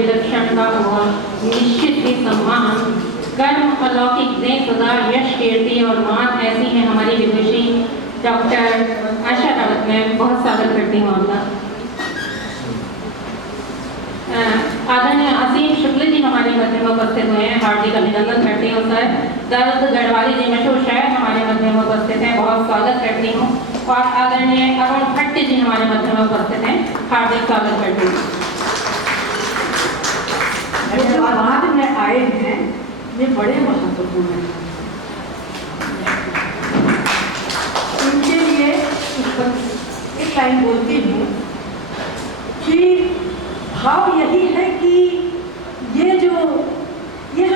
विलक्षणता और निश्चित ही सम्मान, कर्म अलौकिक दें सदा यश कीर्ति और मान ऐसी है हमारी विदुषी डॉक्टर आशा रावत। मैं बहुत स्वागत करती हूँ आपका। आदरणीय असीम शुक्ल जी हमारे मध्य में उपस्थित हुए हैं, हार्दिक अभिनंदन करती हूँ सर। दर्द गढ़वाली जी मशहूर शायर हमारे मध्य में उपस्थित हैं, बहुत स्वागत करती हूँ। और आदरणीय अरुण भट्ट जी हमारे मध्य में उपस्थित हैं, हार्दिक स्वागत करती हूँ। धन्यवाद में आए हैं, ये बड़े महत्वपूर्ण हैं। उनके लिए एक लाइन बोलती हूँ कि भाव यही है कि ये जो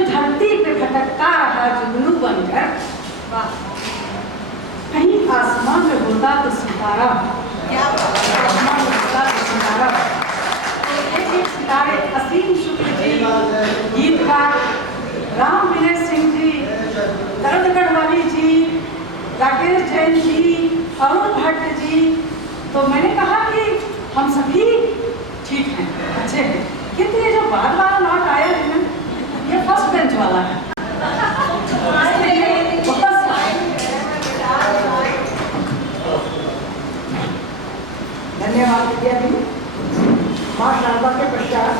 धरती पे भटकता रहा जुगनू बनकर, कहीं आसमान में होता तो सितारा, आसमान में होता तो सितारा। एक सितारे असीम शुक्ल जी, गीतकार राम विनय सिंह जी, दर्द गढ़वाली जी, राकेश जैन जी, अरुण भट्ट जी। तो मैंने कहा कि हम सभी ठीक हैं, अच्छे हैं, किंतु ये जो बार बार लौट आया है ना, ये फर्स्ट बेंच वाला है। धन्यवाद विद्या जी। माँ शारदा के पश्चात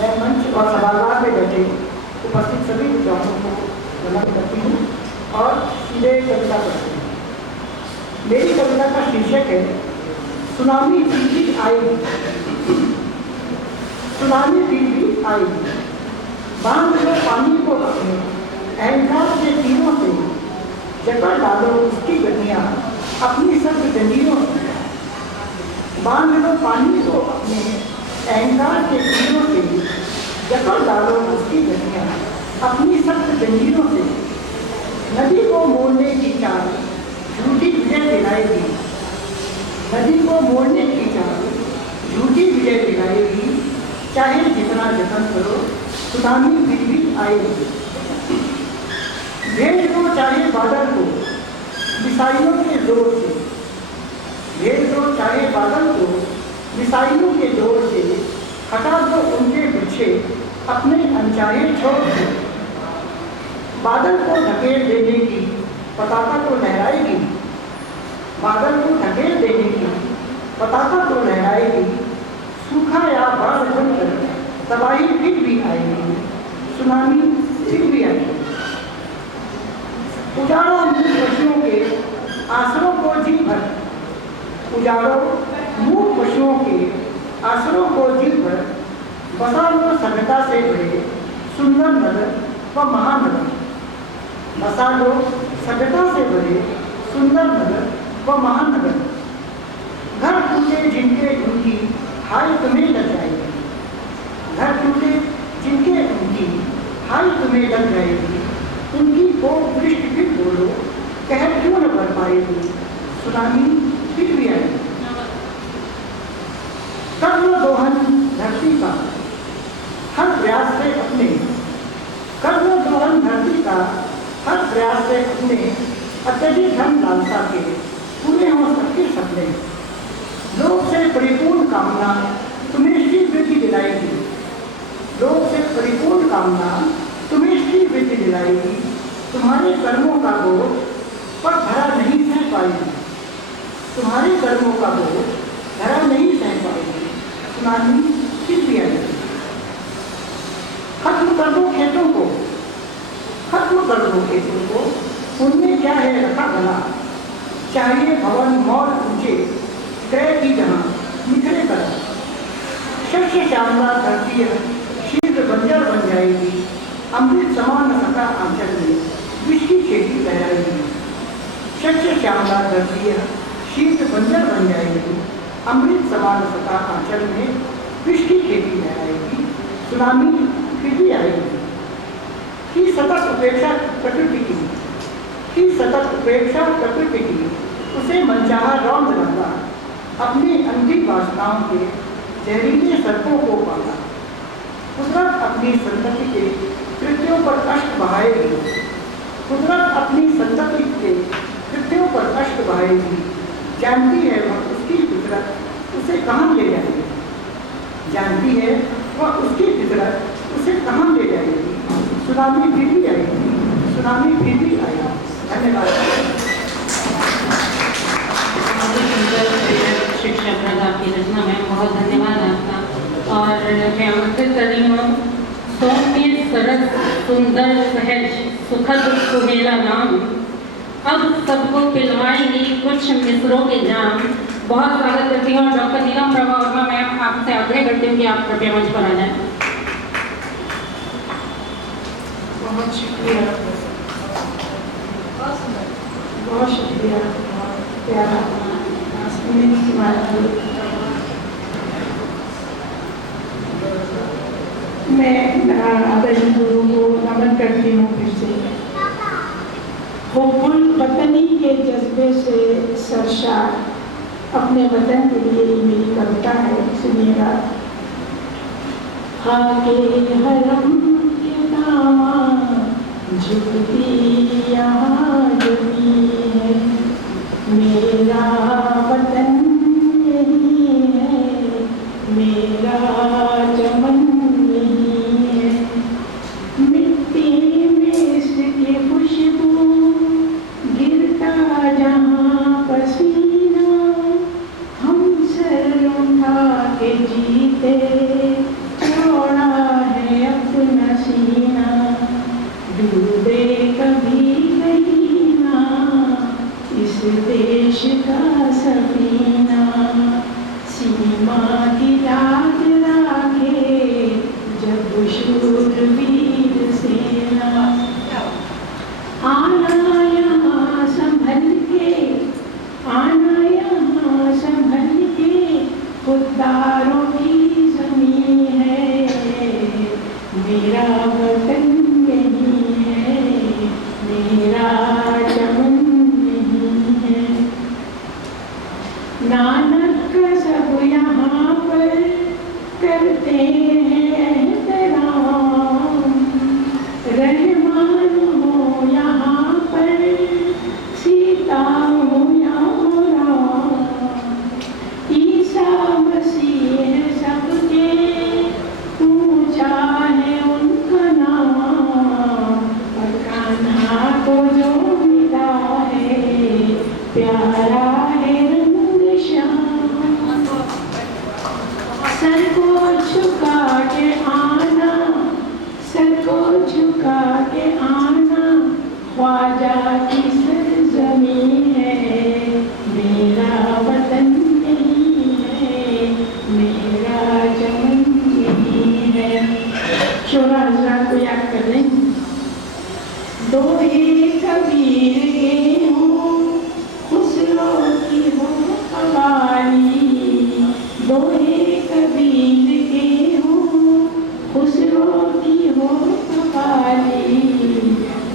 मैं मंच और सभागार में बैठे उपस्थित सभी विद्वानों को नमन करती हूँ और सीधे कविता करती हूँ। मेरी कविता का शीर्षक है सुनामी फिर भी आएगी। सुनामी फिर भी आएगी, बांध लो पानी को अपने अहंकार के तीरों से, जकड़ डालो उसकी गतियाँ अपनी सब जंजीरों से। बांध लो पानी को अपने अहंकार के तीरों से, जकड़ डालो उसकी गतियाँ अपनी सब जंजीरों से। नदी को मोड़ने की चाल झूठी विजय दिलाएगी, नदी को मोड़ने की चाल झूठी विजय दिलाएगी। चाहे जितना जतन करो सुनामी फिर भी आएगी। भेज दो चाहे बादल को मिसाइलों के जोर से, भेज दो चाहे बादल को मिसाइलों के जोर से। हटा दो उनके पीछे अपने अनचाहे छोर से। बादल को ढकेल देने की पताका तो लहराएगी, बादल को ढकेल देने की पताका तो लहराएगी। सूखा या बाढ़ बनकर तबाही फिर भी आएगी, सुनामी फिर भी आएगी। उजाड़ो मूक पशुओं के आसरों को जी भर, उजाड़ो मूक पशुओं के आसरों को जी भर। बसा लो सभ्यता से भरे सुंदर नगर व महानगर, बसा लो सभ्यता से भरे सुंदर नगर व महानगर। घर टूटे जिनके उनकी हाय तुम्हें लग जाएगी, घर टूटे जिनके उनकी हाय तुम्हें लग जाएगी। उनकी को दृष्टि फिर बोलो कहर क्यों न कर पाएगी, सुनामी फिर भी आएगी। कर लो दोहन धरती का हर प्रयास से अपने, कर लो दोहन धरती का हर प्रयास से अपने। अत्यधिक धन लालसा के पूरे हो सबके सपने। लोक से परिपूर्ण कामना तुम्हें श्री वृद्धि दिलाएगी, लोक से परिपूर्ण कामना तुम्हें श्री वृद्धि दिलाएगी। तुम्हारे कर्मों का बोझ पर धरा नहीं सह पाएगी, तुम्हारे कर्मों का बोझ धरा नहीं सह पाएगी, सुनामी फिर भी आएगी। खत्म कर दो खेतों को, खत्म कर दो खेतों को, उनमें क्या है रखा भला। चाहिए भवन मौल ऊंचे क्रय की जहाँ निखरे कर। शस्य श्यामला धरती शीघ्र बंजर बन जाएगी, अमृत समान सका आंचल में विष की खेती लहराएगी। शस्य श्यामला धरती शीघ्र बंजर बन जाएगी, अमृत समान सका आंचल में विष की खेती लहराएगी, सुनामी फिर भी आएगी। की सतत उपेक्षा प्रकृति की सतत उपेक्षा प्रकृति की, उसे मनचाहा रौंद लगा। अपनी अंतिम वासनाओं के जहरीले सर्पों को पाला। कुदरत अपनी संतति के कृत्यों पर कष्ट बहाएगी, कुदरत अपनी संतति के कृत्यों पर कष्ट बहाएगी। जानती है वह उसकी कुदरत उसे कहाँ ले जाएगी, जानती है वह उसकी फितरत उसे कहाँ ले जाएगी। सुनामी फिर भी आएगी, सुनामी फिर भी आएगी। धन्यवाद। शिक्षा प्रद आपकी रचना में बहुत धन्यवाद आपका। और मैं आमंत्रित कर रही हूँ सौम्य सरस सुंदर सहज सुखद सुहेला नाम, अब सबको पिलवाएंगी कुछ मिसरों के जाम। बहुत स्वागत करती हूँ डॉक्टर नीलम प्रभा वर्मा मैम, आपसे आग्रह करती हूँ कि आप कृपया मंच पर आ जाएं। बहुत शुक्रिया, बहुत शुक्रिया, प्यारा मैं आदरणीय गुरु को नमन करती हूँ फिर से। हुब्बुल वतनी के जज्बे से सरशार अपने वतन के लिए ही मेरी कविता है, सुनिएगा। हाके हरम के नामा झुकती यहाँ जमी है, मेरा वतन यही है, मेरा चमन यही है। मिट्टी में इसकी खुशबू गिरता जहाँ पसीना, हम सर उठा के जीते छोड़ा है अपना सीना। डूबे कभी कहीं ना इस देश का सफीना, सीमा की लाज राखे जब शूरवीर सेना। आना यहाँ संभल के, आना यहाँ संभल के, खुददारों की ज़मीन है, मेरा वतन यही है, मेरा चमन यही है। नानक का सब यहाँ पर करते हैं एहतराम, रहमान हो यहाँ पर, सीता हो या राम। ईसा मसीह सबके ऊंचा है उनका नाम, और कान्हा को जो मिला है प्यारा है रंग श्याम। सर को झुका के आना, सर को झुका के आना, ख्वाजा की सरजमीं है, मेरा वतन यही है, मेरा चमन यही है। शोरा हजरात को याद कर लें। दोहे कबीर के हों, खुसरो की हो कवाली, दोहे कबीर के हों, खुसरो की हो कवाली।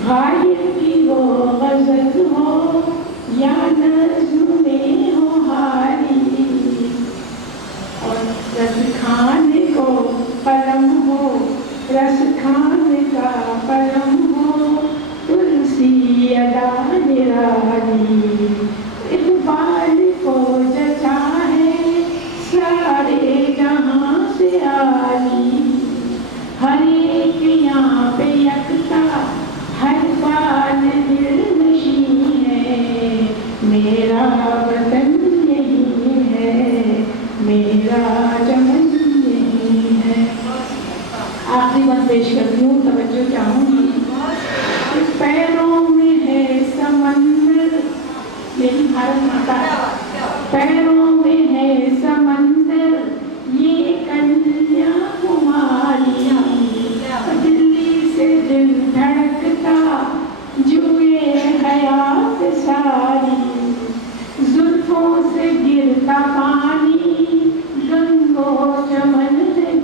गायक की वो गज़ल हो या नज़्म में हो हारी, और रस खान को कलम हो, रस खान का कलम हो, तुलसी अदा निराली। इकबाल को जचा है सारे जहाँ से आली, हर एक यहाँ पे यकता, हर बाल निर्नशी है, मेरा वतन यही है, मेरा चमन यही है। आखिरी बात पेश करती हूँ, तवज्जो चाहूँगी। पैरों में है समंदर, मेरी भारत माता, पैरों में है समंदर, ये कन्याकुमारियाँ, दिल्ली से दिल धड़कता, जुए हयात सारी, जुल्फों से गिरता पानी, गंगो चमन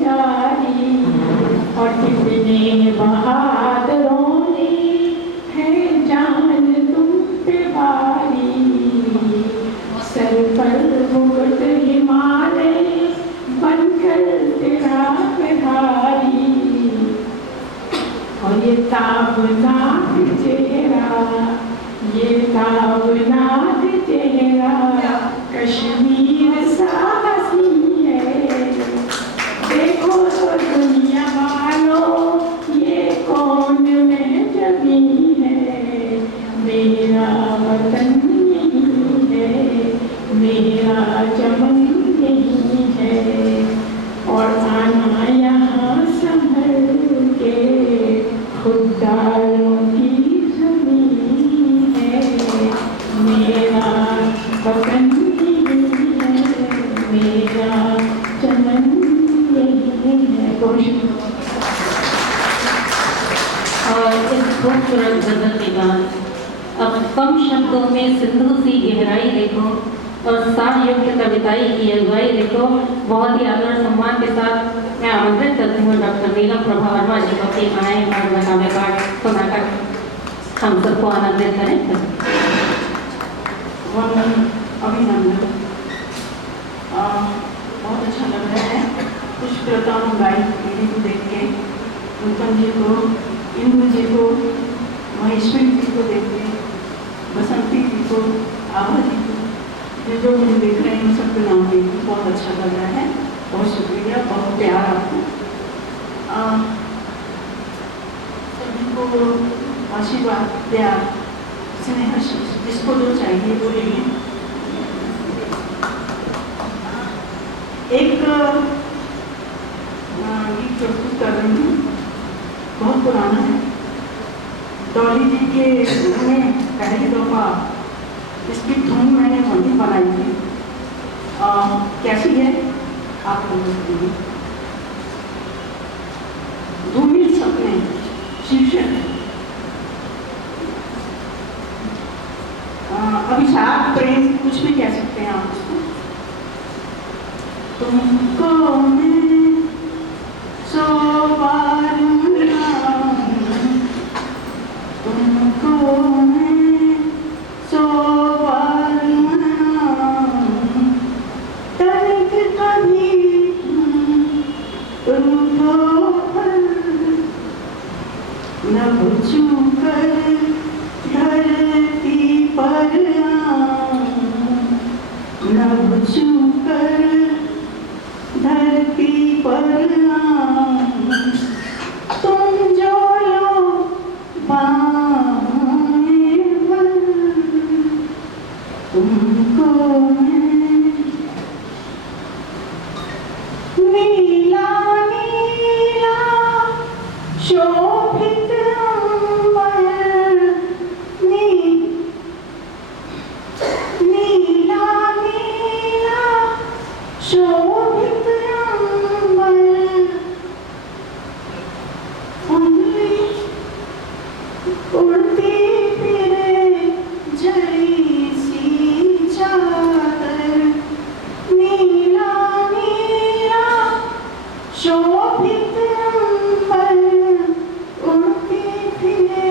जारी, और कितने बहादुरों ने है जान तुम पे वारी। सर पर मुकुट हिमालय बनकर तेरा प्रहारी, और ये ताबनाक चेहरा, ये ताबनाक चेहरा कश्मीर सा हसी है, देखो तो तारों की ज़मीन है, मेरा वतन यही है, मेरा चमन यही है। और इस खूबसूरत गजल के बाद अब कम शब्दों में सिंधु सी गहराई देखो और सार युक्त कविताई की अगुवाई देखो। बहुत ही आदर सम्मान के साथ मैं आमंत्रित करती हूँ डॉक्टर नीलम प्रभा वर्मा जी को कि आए और काव्य पाठ सुनाकर हम सबको आनंदित करें। अभिनंदन। बहुत अच्छा लग रहा है पुष्पलताओं गाई पीढ़ी को देख के, उत्तम जी को, इंदु जी को, महेश्वरी जी को देख के, बसंती जी को, आभा जी को, जो मुझे देख रहे हैं उन सबके नाम देख के बहुत अच्छा लग रहा है। बहुत शुक्रिया, बहुत प्यार आपको। सभी को आशीर्वाद, प्यार, स्नेह जिसको जो चाहिए वो लेंगे। एक गीत प्रस्तुत कर रही हूँ, बहुत पुराना है। डॉली जी के में पहली दफा इसकी धुन मैंने वही बनाई थी। कैसी है आप लोग? धूमिल सपने शीर्षक है। अभिशाप प्रेम कुछ भी कह सकते हैं आप उसको। तुमको मैं सो बार मनाऊं, तुमको मैं सो बार मनाऊं, तनिक कभी तुमको न बुझू कर धरती पर आऊं, न बुझू कर धरती पर आऊं, तुम जो लो बाहें भर, तुमको मैं नीला नीला शोभित अंबर, नीला नीला शोभित अंबर, उंगली उड़ती फिरे झड़ी सी चादर, नीला नीला शोभित अंबर, उड़ती फिरे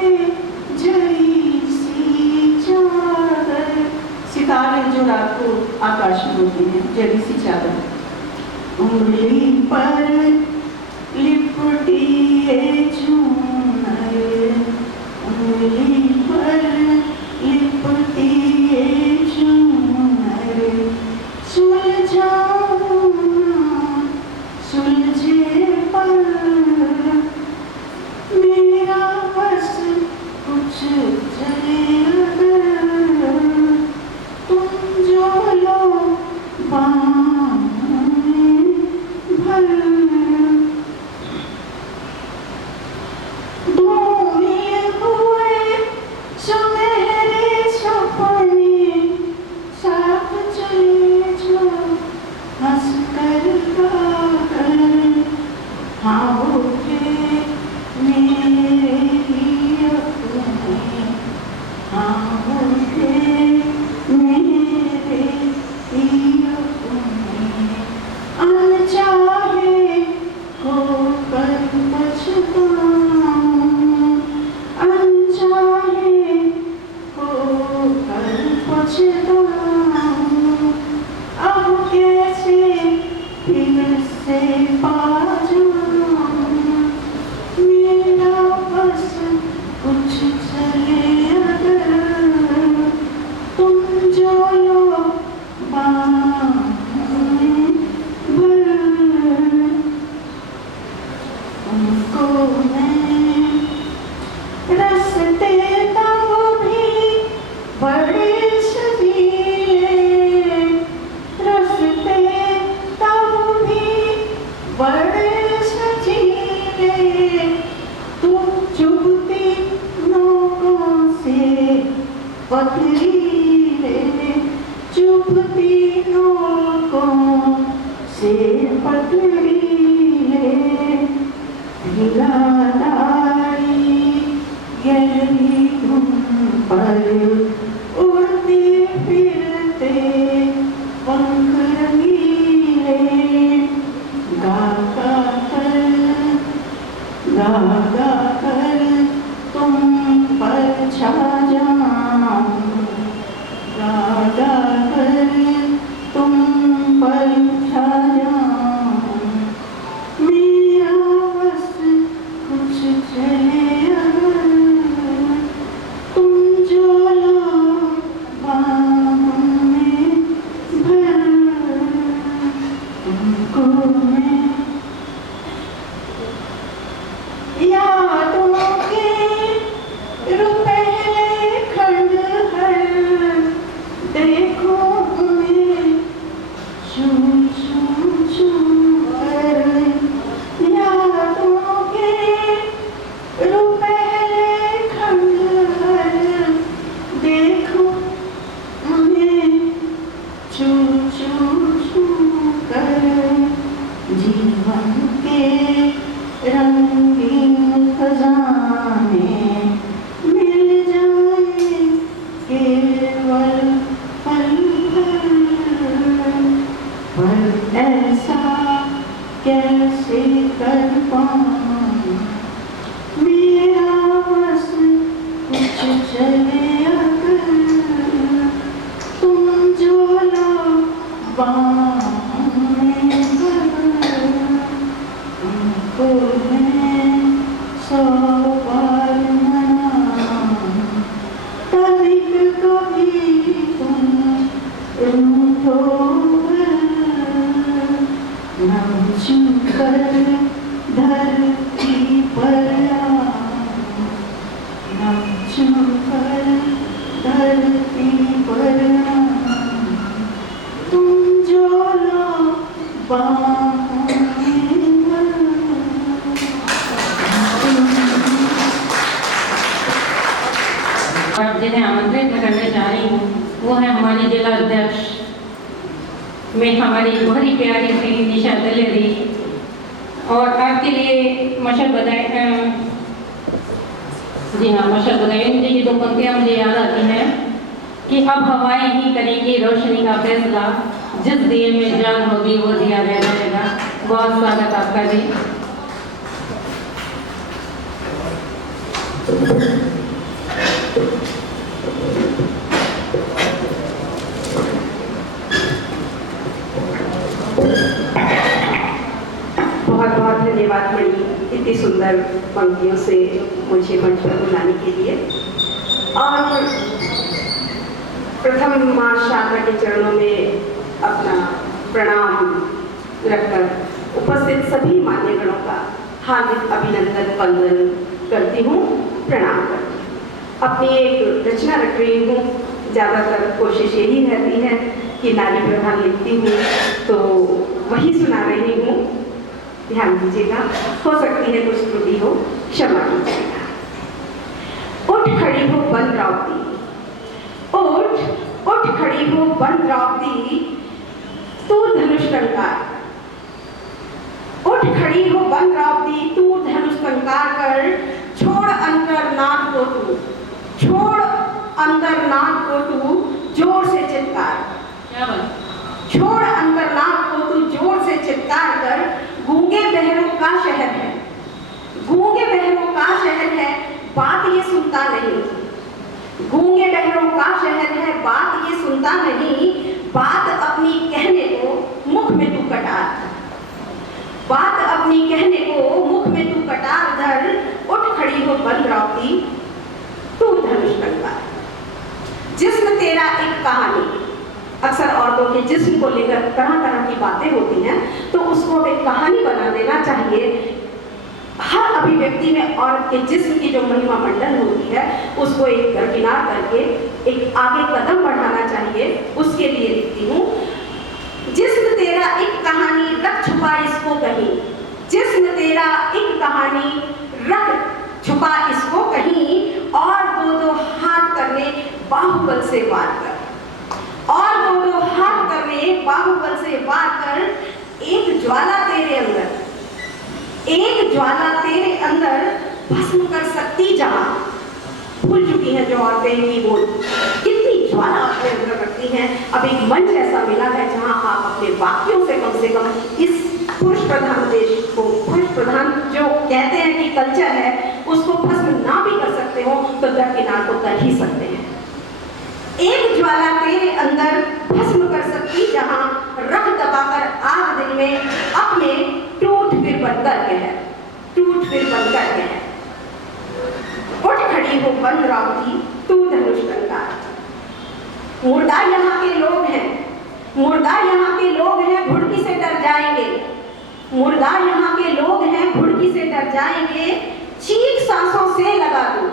झड़ी सी चादर। सितारे जो रात को आकाश में उड़ती हैं, जड़ी सी चादर। उंगली पर लिपटी है झूमर, उंगली पर लिपटी है झूमर, सुलझाऊं ना सुलझे पर, मेरा बस कुछ चले अगर, तुम जो लो बाहें भर, धूमिल हुए सुनहरे सपने, साथ चले जो हंस कर गाकर, हाँ उठे मेरे ही अपने, हाँ उठे मेरे ही अपने, अनचाहे होकर पछताऊं, अनचाहे होकर पछताऊं, अब कैसे फिर से पा जाऊं, मेरा बस कुछ चले अगर, तुम जो लो बाहें भर, तुमको मैं रस्ते तब भी बड़े सजीले, रस्ते तब भी बड़े सजीले, तुम चुभती पथरीले चुभती नोकों से पथरीले भिगादारी गहरी धुन पर उड़ते फिरते पंख रंगीले गा गा कर तुम पर छा जाऊं गा गा कर तुम पर छा जाऊं मेरा बस कुछ चले अगर तुम जो लो बाहों में भर तुमको मैं यादों के रुपहले खंड हर देखो मैं छू छू छू कर यादों के रुपहले खंड हर देखो मैं छू छू छू कर जीवन के रंगीन खजाने मिल जाए केवल पल भर पर ऐसा कैसे कर पाऊं मेरा बस कुछ चले अगर तुम जो लो बाहों में भर तुमको मैं 100 बार मनाऊं तनिक कभी तुम रूठो नमचू कर धरती पर नमचू कर धरती पर तुम जो लो बाहों में भर और जिन्हें आमंत्रित मैं करने जा रही हूँ वो है हमारी जिला अध्यक्ष में हमारी बहुत ही प्यारी सी निशा दलेरी और आपके लिए मशहूर बधाई जी हाँ मशहूर बधाई मुझे ये 2 पंक्तियाँ मुझे याद आती हैं कि अब हवाएं ही करेंगी रोशनी का फैसला जिस दिए में जान होगी वो दिया रह जाएगा। बहुत स्वागत आपका जी। बहुत बहुत धन्यवाद मणि इतनी सुंदर पंक्तियों से मुझे मंच पर बुलाने के लिए। और प्रथम माँ शारदा के चरणों में अपना प्रणाम रखकर उपस्थित सभी मान्यगणों का हार्दिक अभिनंदन वंदन करती हूँ, प्रणाम करती हूँ। अपनी एक रचना रख रही हूँ। ज़्यादातर कोशिश यही रहती है कि नारी प्रधान लिखती हूँ तो वही सुना रही हूँ, ध्यान दीजिएगा। हो सकती है कुछ त्रुटि हो, क्षमा कीजिएगा। उठ खड़ी हो बन रावती, उठ खड़ी हो बन रावती, तू धनुष टंकार। उठ खड़ी हो बन रावती, तू धनुष टंकार कर। छोड़ अंतरनाद को तू, छोड़ अंतरनाद को तू जोर से चित्कार। छोड़ अंतरनाद को तू जोर से चित्कार कर। गूंगे बहरों का शहर है, गूंगे बहरों का शहर है, बात ये सुनता नहीं। गूंगे बहरों का शहर है, बात ये सुनता नहीं। बात अपनी कहने को मुख में तू कटार धर, बात अपनी कहने को मुख में तू कटार धर। उठ खड़ी हो बन रावती, तू धनुष टंकार। जिस्म तेरा एक कहानी। अक्सर औरतों के जिस्म को लेकर तरह तरह की बातें होती हैं, तो उसको एक कहानी बना देना चाहिए। हर अभिव्यक्ति में औरत के जिस्म की जो महिमा मंडल होती है उसको एक दरकिनार करके एक आगे कदम बढ़ाना चाहिए। उसके लिए लिखती हूँ, जिस्म तेरा एक कहानी रख छुपा इसको कहीं। जिस्म तेरा एक कहानी रख छुपा इसको कहीं। और दो हाथ करने बाहुबल से वार कर, और दो हाथ करने बाहुबल से वार कर, एक ज्वाला तेरे अंदर, एक ज्वाला तेरे अंदर भस्म कर सकती जहां। भूल चुकी है जो औरतें की वो कितनी ज्वाला अपने अंदर रखती हैं। अब एक मंच ऐसा मिला है जहां आप अपने वाक्यों से कम इस पुरुष प्रधान देश को, पुरुष प्रधान जो कहते हैं कि कल्चर है, उसको भस्म ना भी कर सकते हो तो दरकिनार को कर ही सकते हैं। एक ज्वाला तेरे अंदर भस्म कर सकती जहां, रख दबाकर आग दिल में अपने, टूट फिर बनकर के है, टूट फिर बनकर के है। उठ खड़ी हो बन रावती तू धनुष टंकार। मुर्दा यहाँ के लोग हैं, मुर्दा यहाँ के लोग हैं, घुड़की से डर जाएंगे, मुर्दा यहाँ के लोग हैं, घुड़की से डर जाएंगे। चीख सांसों से लगा तू,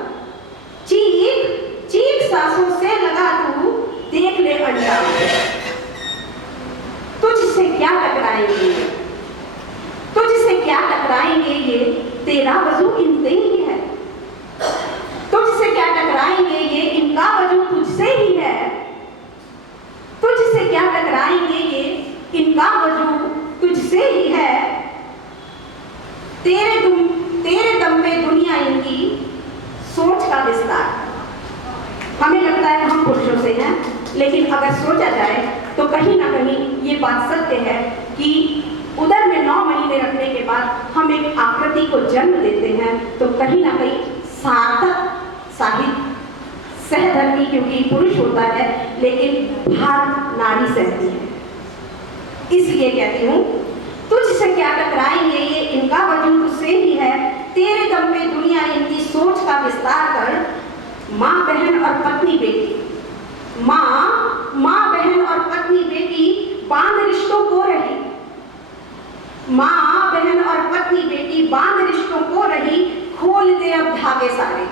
चीख सांसों से लगा तू, देख ले अंजाम तुझसे क्या टकराएंगे, तुझसे क्या टकराएंगे, ये तेरा वजू इनसे ही है, तुझसे क्या टकराएंगे, ये इनका वजू तुझसे ही है, तुझसे क्या टकराएंगे, ये इनका वजू तुझसे ही है। तेरे दम पे दुनिया इनकी सोच का विस्तार। हमें लगता है हम पुरुषों से हैं, लेकिन अगर सोचा जाए तो कहीं ना कहीं ये बात सत्य है कि उदर में 9 महीने रखने के बाद हम एक आकृति को जन्म देते हैं, तो कहीं ना कहीं सार्थक साहित्य सहधर्मी, क्योंकि पुरुष होता है लेकिन भार नारी सहती है। इसलिए कहती हूँ तुझसे क्या टकराएंगे, ये इनका वजूद तुझसे ही है। तेरे दम पे दुनिया इनकी सोच का विस्तार कर। माँ बहन और पत्नी बेटी, माँ बहन और पत्नी बेटी बांध रिश्तों को रही, माँ बहन और पत्नी बेटी बांध रिश्तों को रही। खोल दे अब धागे सारे,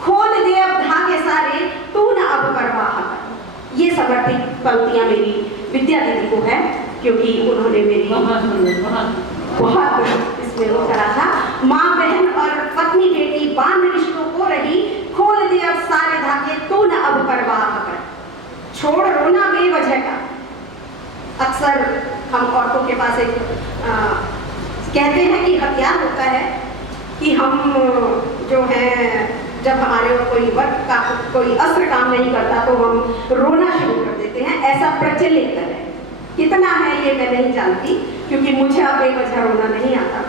खोल दे अब धागे सारे, तू न अब परवाह कर। ये समर्पित पंक्तियां मेरी विद्या दीदी को है, क्योंकि उन्होंने मेरी बहुत इसमें वो करा था। माँ बहन और पत्नी बेटी बांध रिश्तों को रही, खोल दे अब सारे धागे, तू न अब परवाह कर। छोड़ रोना बेवजह का। अक्सर हम औरतों के पास एक कहते हैं कि हथियार होता है कि हम जो है जब हमारे कोई वर्क का कोई अस्त्र काम नहीं करता तो हम रोना शुरू कर देते हैं। ऐसा प्रचलित है, कितना है ये मैं नहीं जानती, क्योंकि मुझे अब बेवजह रोना नहीं आता।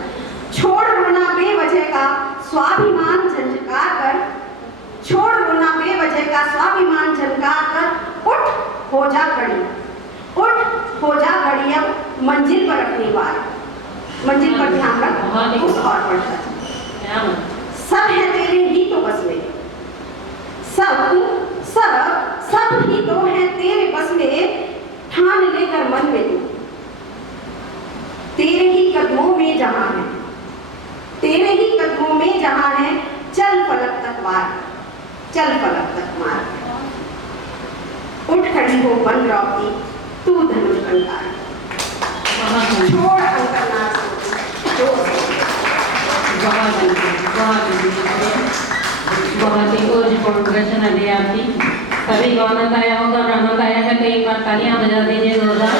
छोड़ रोना बेवजह का स्वाभिमान झंझकार कर, छोड़ रोना बेवजह का स्वाभिमान झंझकार कर। उठ हो जा खड़ी, उठ हो जा खड़ी, अब मंजिल पर अपनी बार, मंजिल पर ध्यान रख, उस और पर सब है तेरे ही तो बस में, सब ही तो है तेरे बस में। ठान लेकर मन में तू, तेरे ही कदमों में जहां है, तेरे ही कदमों में जहां है। चल फलक तक मार, चल फलक तक मार। उठ खड़ी हो बन रावती तू धनुष टंकार। छोड़ अंतरनाथ बहुत ही ओजपूर्ण रचना दी आपकी। सभी को आनंद आया होगा और आनंद आया है तो एक बार तालियां बजा दीजिए जोरदार।